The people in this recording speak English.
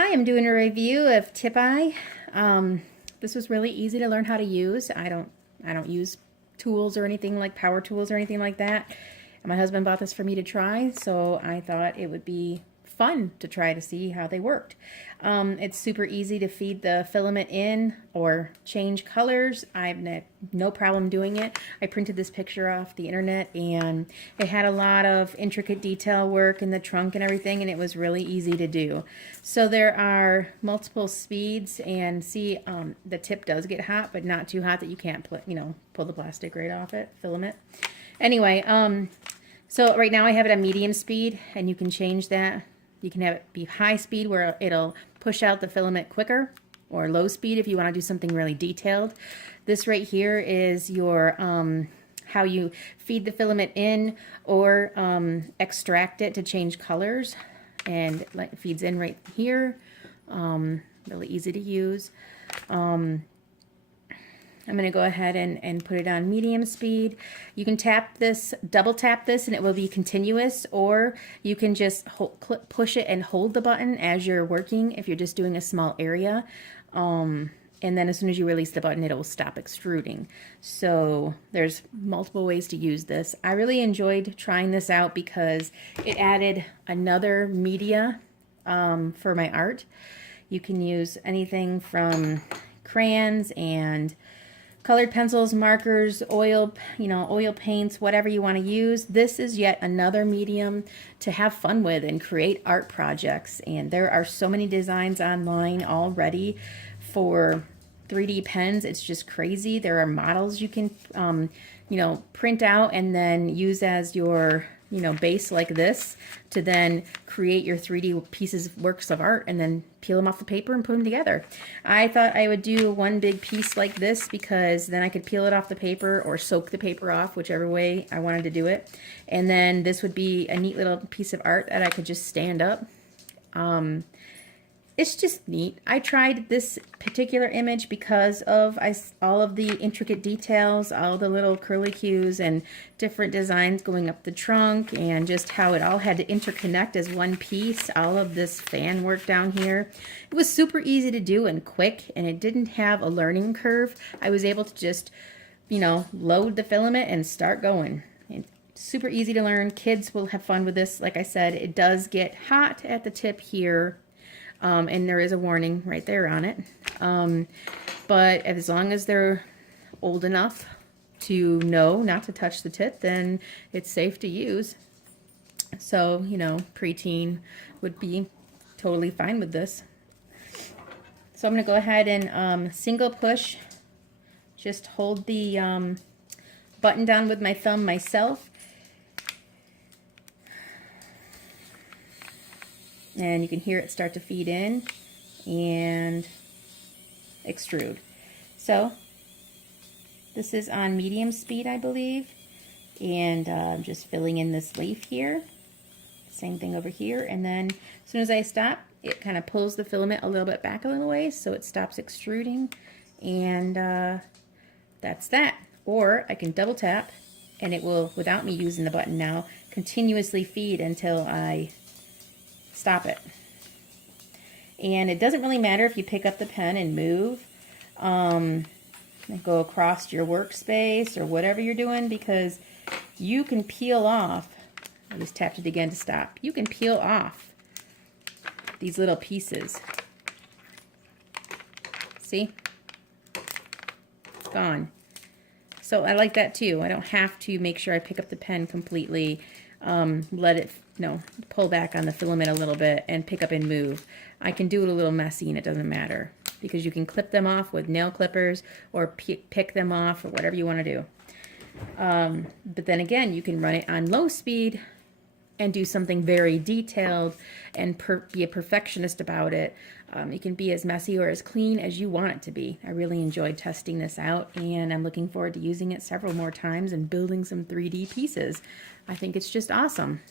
Hi, I'm doing a review of TIPEYE. This was really easy to learn how to use. I don't use tools or anything like power tools or anything like that. And my husband bought this for me to try, so I thought it would be fun to try to see how they worked. It's super easy to feed the filament in or change colors. I've no problem doing it. I printed this picture off the internet and it had a lot of intricate detail work in the trunk and everything, and it was really easy to do. So there are multiple speeds, and see, the tip does get hot, but not too hot that you can't pull the plastic right off it, filament. Anyway, so right now I have it at medium speed, and you can change that. You can have it be high speed where it'll push out the filament quicker, or low speed if you want to do something really detailed. This right here is your how you feed the filament in or extract it to change colors, and it feeds in right here. Really easy to use. I'm going to go ahead and put it on medium speed. You can tap this, double tap this, and it will be continuous, or you can just push it and hold the button as you're working if you're just doing a small area. And then as soon as you release the button, it'll stop extruding. So there's multiple ways to use this. I really enjoyed trying this out because it added another media for my art. You can use anything from crayons and colored pencils, markers, oil, oil paints, whatever you want to use. This is yet another medium to have fun with and create art projects. And there are so many designs online already for 3D pens. It's just crazy. There are models you can, print out and then use as your, base like this to then create your 3D pieces, works of art, and then peel them off the paper and put them together. I thought I would do one big piece like this because then I could peel it off the paper or soak the paper off, whichever way I wanted to do it. And then this would be a neat little piece of art that I could just stand up. It's just neat. I tried this particular image because of all of the intricate details, all the little curlicues and different designs going up the trunk, and just how it all had to interconnect as one piece, all of this fan work down here. It was super easy to do and quick, and it didn't have a learning curve. I was able to just, load the filament and start going. Super easy to learn. Kids will have fun with this. Like I said, it does get hot at the tip here. And there is a warning right there on it. But as long as they're old enough to know not to touch the tip, then it's safe to use. So, preteen would be totally fine with this. So I'm going to go ahead and single push. Just hold the button down with my thumb myself. And you can hear it start to feed in and extrude. So this is on medium speed, I believe, and I'm just filling in this leaf here. Same thing over here, and then as soon as I stop, it kind of pulls the filament a little bit back a little way so it stops extruding, and that's that. Or I can double tap and it will, without me using the button now, continuously feed until I stop it. And it doesn't really matter if you pick up the pen and move, and go across your workspace or whatever you're doing, because you can peel off. I just tapped it again to stop. You can peel off these little pieces. See? It's gone. So I like that too. I don't have to make sure I pick up the pen completely, let it pull back on the filament a little bit and pick up and move. I can do it a little messy and it doesn't matter, because you can clip them off with nail clippers or pick them off or whatever you want to do. But then again, you can run it on low speed and do something very detailed and be a perfectionist about it. It can be as messy or as clean as you want it to be. I really enjoyed testing this out, and I'm looking forward to using it several more times and building some 3D pieces. I think it's just awesome.